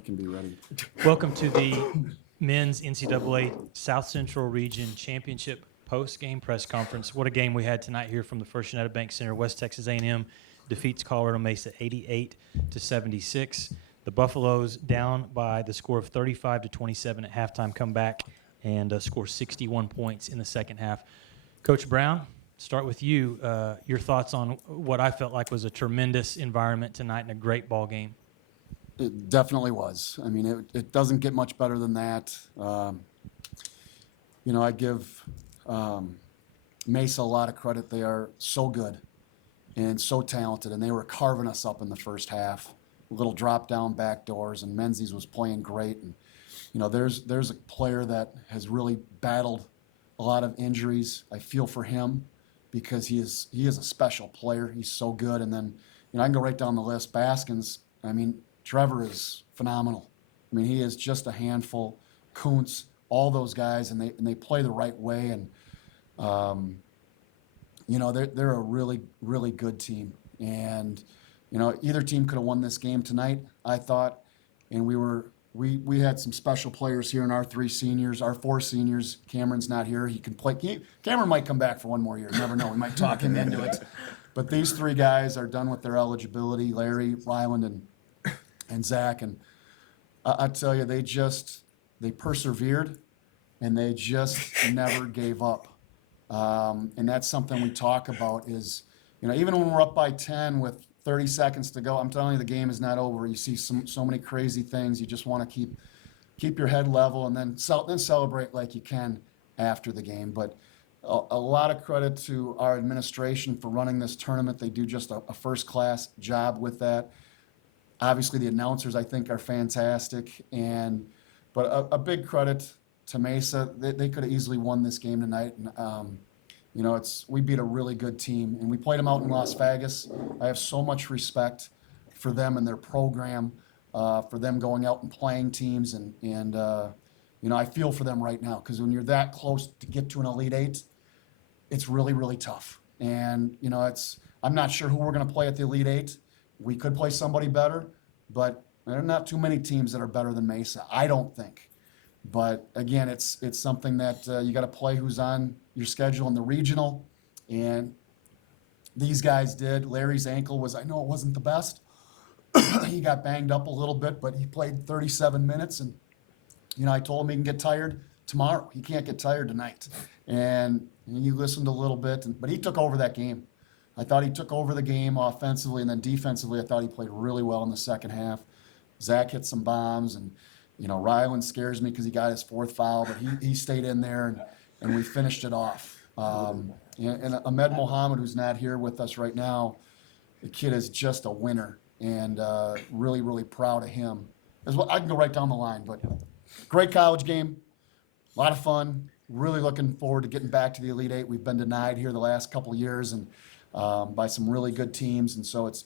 I can be ready. Welcome to the Men's NCAA South Central Region Championship post-game press conference. What a game we had tonight here from the First United Bank Center. West Texas A&M defeats Colorado Mesa 88-76. The Buffaloes down by the score of 35-27 at halftime, come back and score 61 points in the second half. Coach Brown, start with you. Your thoughts on what I felt like was a tremendous environment tonight and a great ball game. It definitely was. I mean, it doesn't get much better than that. I give Mesa a lot of credit. They are so good and so talented, and they were carving us up in the first half. Little drop down back doors, and Menzies was playing great. And there's a player that has really battled a lot of injuries. I feel for him because he is a special player. He's so good. And then I can go right down the list. Baskins. I mean, Trevor is phenomenal. I mean, he is just a handful. Kuntz, all those guys, and they play the right way. And they're a really, really good team. And either team could have won this game tonight, I thought. And we had some special players here in our three seniors, our four seniors. Cameron's not here. He can play. Cameron might come back for one more year. You never know. We might talk him into it. But these three guys are done with their eligibility. Larry, Ryland, and Zach. And I tell you, they persevered, and they just never gave up. And that's something we talk about is, even when we're up by 10 with 30 seconds to go, I'm telling you, the game is not over. You see so many crazy things. You just want to keep your head level and then celebrate like you can after the game. But a lot of credit to our administration for running this tournament. They do just a first-class job with that. Obviously, the announcers, I think, are fantastic. But a big credit to Mesa. They could have easily won this game tonight. And, we beat a really good team, and we played them out in Las Vegas. I have so much respect for them and their program, for them going out and playing teams, and I feel for them right now because when you're that close to get to an Elite Eight, it's really, really tough. And I'm not sure who we're going to play at the Elite Eight. We could play somebody better, but there are not too many teams that are better than Mesa, I don't think. But again, it's something that you got to play who's on your schedule in the regional, and these guys did. Larry's ankle was, I know it wasn't the best. He got banged up a little bit, but he played 37 minutes, and I told him he can get tired tomorrow. He can't get tired tonight. And you listened a little bit, but he took over that game. I thought he took over the game offensively, and then defensively, I thought he played really well in the second half. Zach hit some bombs, and Ryland scares me because he got his fourth foul, but he stayed in there, and we finished it off. And Ahmed Mohammed, who's not here with us right now, the kid is just a winner, and really, really proud of him. As well, I can go right down the line, but great college game, a lot of fun. Really looking forward to getting back to the Elite Eight. We've been denied here the last couple of years, and by some really good teams, and so it's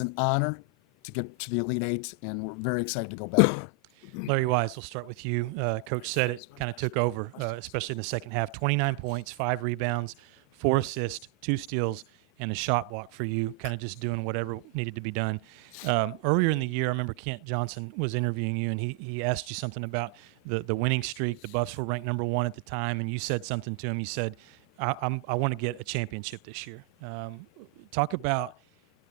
an honor to get to the Elite Eight, and we're very excited to go back there. Larry Wise, we'll start with you. Coach said it kind of took over, especially in the second half. 29 points, 5 rebounds, 4 assists, 2 steals, and a shot block for you, kind of just doing whatever needed to be done. Earlier in the year, I remember Kent Johnson was interviewing you, and he asked you something about the winning streak. The Buffs were ranked number 1 at the time, and you said something to him. You said, I want to get a championship this year. Talk about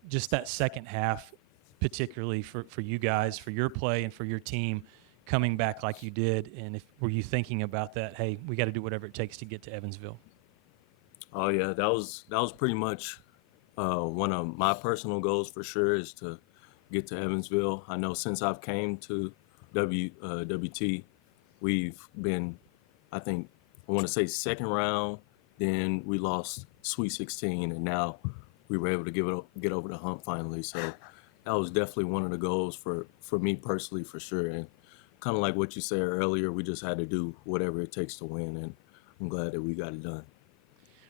just that second half, particularly for you guys, for your play and for your team coming back like you did, and were you thinking about that, hey, we got to do whatever it takes to get to Evansville? Oh yeah, that was pretty much one of my personal goals for sure, is to get to Evansville. I know since I've came to WT, we've been, I want to say second round, then we lost Sweet 16, and now we were able to get over the hump finally. So that was definitely one of the goals for me personally, for sure. And kind of like what you said earlier, we just had to do whatever it takes to win, and I'm glad that we got it done.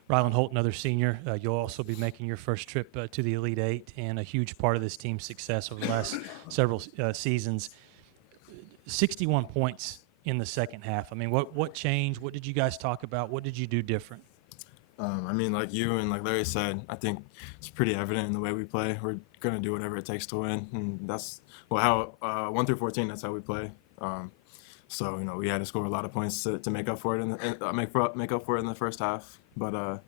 Ryland Holt, another senior. You'll also be making your first trip to the Elite Eight, and a huge part of this team's success over the last several seasons. 61 points in the second half. I mean, what changed? What did you guys talk about? What did you do different? I mean, like you and like Larry said, I think it's pretty evident in the way we play. We're gonna do whatever it takes to win, and that's how 1 through 14. That's how we play. So we had to score a lot of points to make up for it make up for it in the first half. But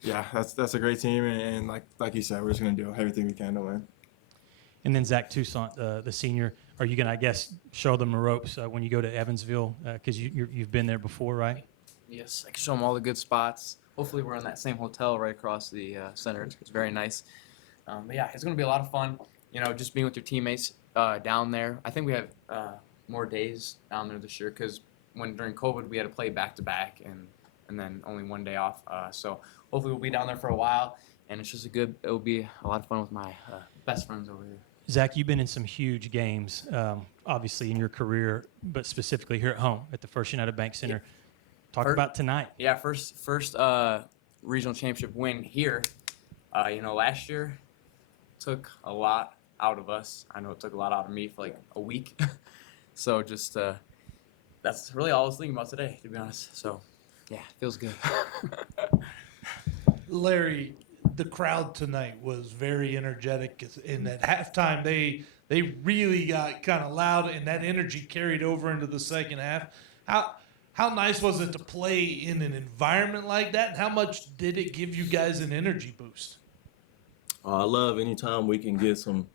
yeah, that's a great team, and like you said, we're just gonna do everything we can to win. And then Zach Toussaint, the senior, are you going to, I guess, show them the ropes when you go to Evansville? Because you've been there before, right? Yes, I can show them all the good spots. Hopefully we're in that same hotel right across the center. It's very nice. But yeah, it's going to be a lot of fun, just being with your teammates down there. I think we have more days down there this year because during COVID we had to play back-to-back and then only one day off. So hopefully we'll be down there for a while, and it'll be a lot of fun with my best friends over here. Zach, you've been in some huge games, obviously in your career, but specifically here at home at the First United Bank Center. Talk about tonight. Yeah, first regional championship win here. Last year took a lot out of us. I know it took a lot out of me for like a week. So just that's really all I was thinking about today, to be honest. So yeah, feels good. Larry, the crowd tonight was very energetic. And at halftime, they really got kind of loud, and that energy carried over into the second half. How nice was it to play in an environment like that, and how much did it give you guys an energy boost? I love anytime we can get some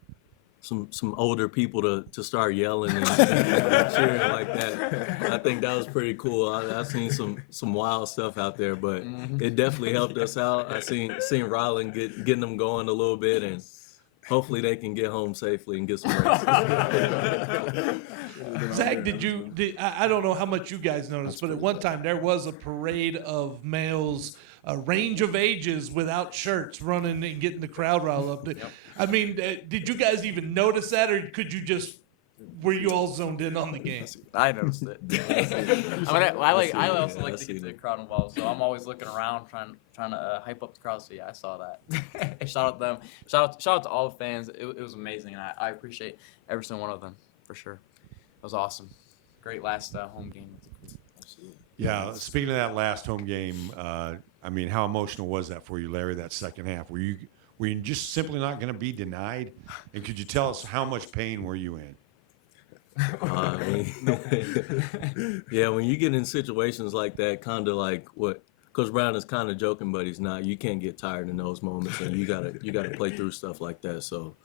older people to start yelling and cheering like that. I think that was pretty cool. I've seen some wild stuff out there, but it definitely helped us out. I seen Ryland getting them going a little bit, and hopefully they can get home safely and get some rest. Zach, I don't know how much you guys noticed, but at one time there was a parade of males, a range of ages without shirts, running and getting the crowd riled up. Yep. I mean, did you guys even notice that, or were you all zoned in on the game? I noticed it. I also like to get the crowd involved, so I'm always looking around trying to hype up the crowd. So yeah, I saw that. Shout out them. Shout out to all the fans. It was amazing, and I appreciate every single one of them for sure. It was awesome. Great last home game. Yeah, speaking of that last home game, I mean, how emotional was that for you, Larry? That second half, were you just simply not going to be denied? And could you tell us how much pain were you in? Yeah, when you get in situations like that, kind of like what Coach Brown is kind of joking, but he's not. You can't get tired in those moments, and you gotta play through stuff like that. So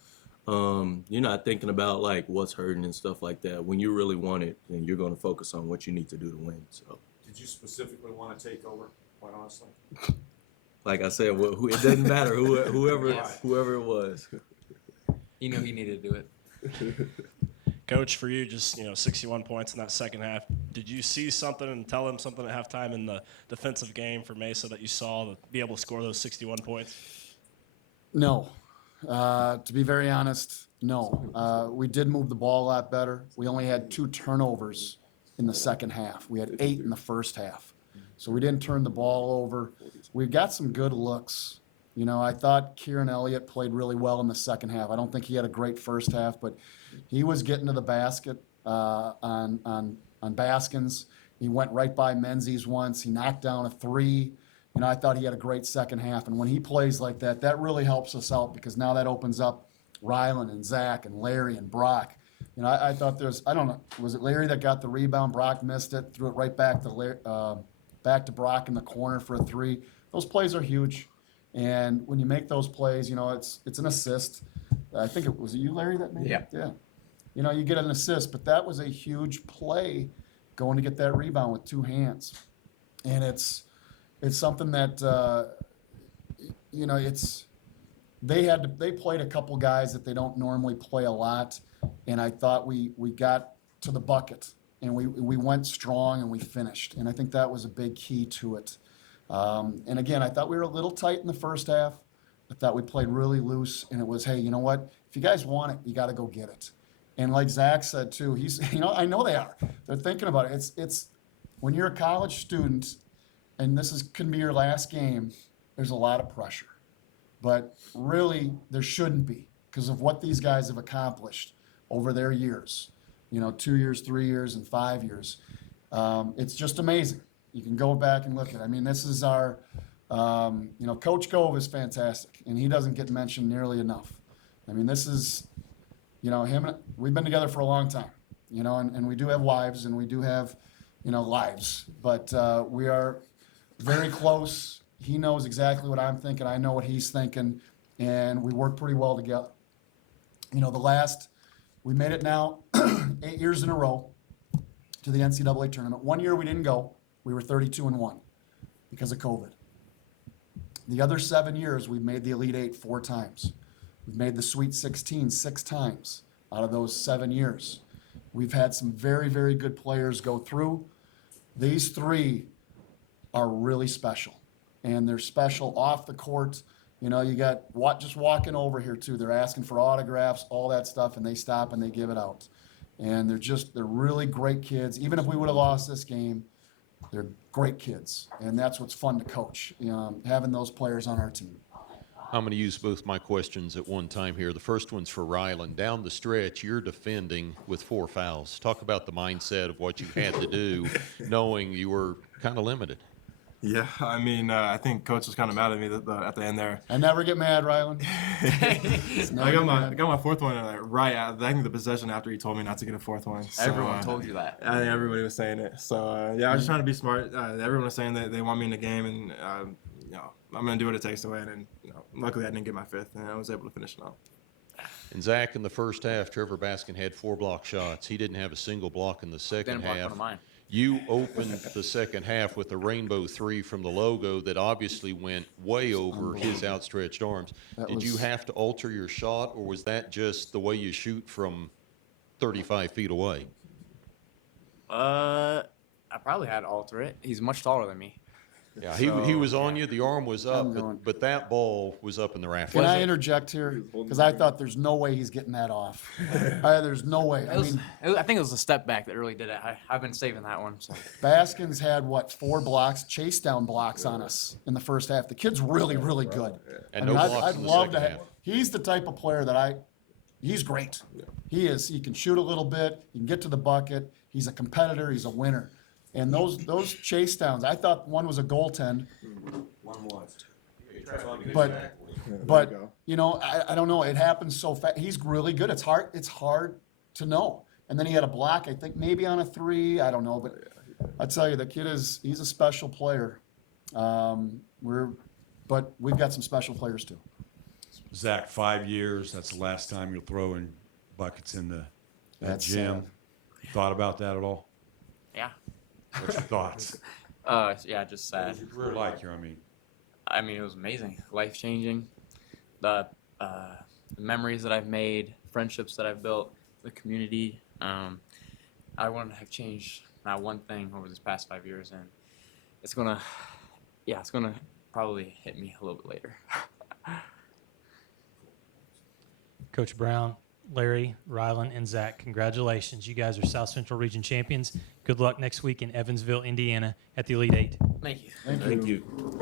you're not thinking about like what's hurting and stuff like that. When you really want it, then you're going to focus on what you need to do to win. So. Did you specifically want to take over? Quite honestly. Like I said, it doesn't matter whoever it was. He knew he needed to do it. Coach, for you, just 61 points in that second half. Did you see something and tell them something at halftime in the defensive game for Mesa that you saw to be able to score those 61 points? No. To be very honest, no. We did move the ball a lot better. We only had 2 turnovers in the second half. We had 8 in the first half. So we didn't turn the ball over. We got some good looks. I thought Kieran Elliott played really well in the second half. I don't think he had a great first half, but he was getting to the basket on Baskins. He went right by Menzies once. He knocked down a 3. I thought he had a great second half. And when he plays like that, that really helps us out because now that opens up Ryland and Zach and Larry and Brock. I thought I don't know, was it Larry that got the rebound? Brock missed it, threw it right back to Brock in the corner for a 3. Those plays are huge. And when you make those plays, it's an assist. I think it was you, Larry, that made it? Yeah. You get an assist, but that was a huge play going to get that rebound with 2 hands. And it's something that, they played a couple guys that they don't normally play a lot. And I thought we got to the bucket and we went strong and we finished. And I think that was a big key to it. And again, I thought we were a little tight in the first half. I thought we played really loose, and it was, hey, you know what? If you guys want it, you got to go get it. And like Zach said too, I know they are. They're thinking about it. It's when you're a college student, and can be your last game. There's a lot of pressure, but really there shouldn't be because of what these guys have accomplished over their years. 2 years, 3 years, and 5 years. It's just amazing. You can go back and look at it. I mean, this is our You know, Coach Gove is fantastic, and he doesn't get mentioned nearly enough. I mean, this is, you know, we've been together for a long time, you know, and we do have wives and we do have, you know, lives, but we are very close. He knows exactly what I'm thinking. I know what he's thinking, and we work pretty well together. You know, we made it now 8 years in a row to the NCAA tournament. 1 year we didn't go. We were 32-1 because of COVID. The other 7 years, we've made the Elite Eight 4 times. We've made the Sweet 16 6 times out of those 7 years. We've had some very, very good players go through. These 3 are really special, and they're special off the court. You know, you got just walking over here too. They're asking for autographs, all that stuff, and they stop and they give it out. And they're really great kids. Even if we would have lost this game, they're great kids, and that's what's fun to coach, having those players on our team. I'm going to use both my questions at one time here. The first one's for Ryland. Down the stretch, you're defending with 4 fouls. Talk about the mindset of what you had to do, knowing you were kind of limited. Yeah, I mean, I think Coach was kind of mad at me at the end there. I never get mad, Ryland. I got my 4th one right at, I think, the possession after he told me not to get a 4th one. So, Everyone told you that. I think everybody was saying it. So, yeah, I was just trying to be smart. Everyone was saying that they want me in the game, and, you know, I'm going to do what it takes to win. And, you know, luckily I didn't get my 5th, and I was able to finish it off. And Zach, in the first half, Trevor Baskin had 4 block shots. He didn't have a single block in the second Didn't block half. one of mine. You opened the second half with a rainbow 3 from the logo that obviously went way over his outstretched arms. Did you have to alter your shot, or was that just the way you shoot from 35 feet away? I probably had to alter it. He's much taller than me. Yeah, he was on you. The arm was I'm going. up, but that ball was up in the rafters. Can I interject here? Because I thought there's no way he's getting that off. There's no way. I think it was a step back that really did it. I've been saving that one. So. Baskins had, 4 blocks, chase down blocks on us in the first half. The kid's really, really good. And no blocks I'd in the love to second have. half. He's the type of player that he's great. He is. He can shoot a little bit. He can get to the bucket. He's a competitor. He's a winner. And those chase downs, I thought one was a goaltend. One was. But you know, I don't know. It happens so fast. He's really good. It's hard to know. And then he had a block, I think maybe on a 3. I don't know, but I tell you, the kid he's a special player. But we've got some special players too. Zach, 5 years. That's the last time you'll throw in buckets in that That's gym. sad. You thought about that at all? Yeah. What's your thoughts? Yeah, just sad. What's your career like here? I mean, it was amazing, life changing. The memories that I've made, friendships that I've built, the community. I wouldn't have changed not one thing over this past 5 years, and it's gonna probably hit me a little bit later. Coach Brown, Larry, Ryland, and Zach, congratulations. You guys are South Central Region champions. Good luck next week in Evansville, Indiana at the Elite Eight. Thank you. Thank you. Thank you.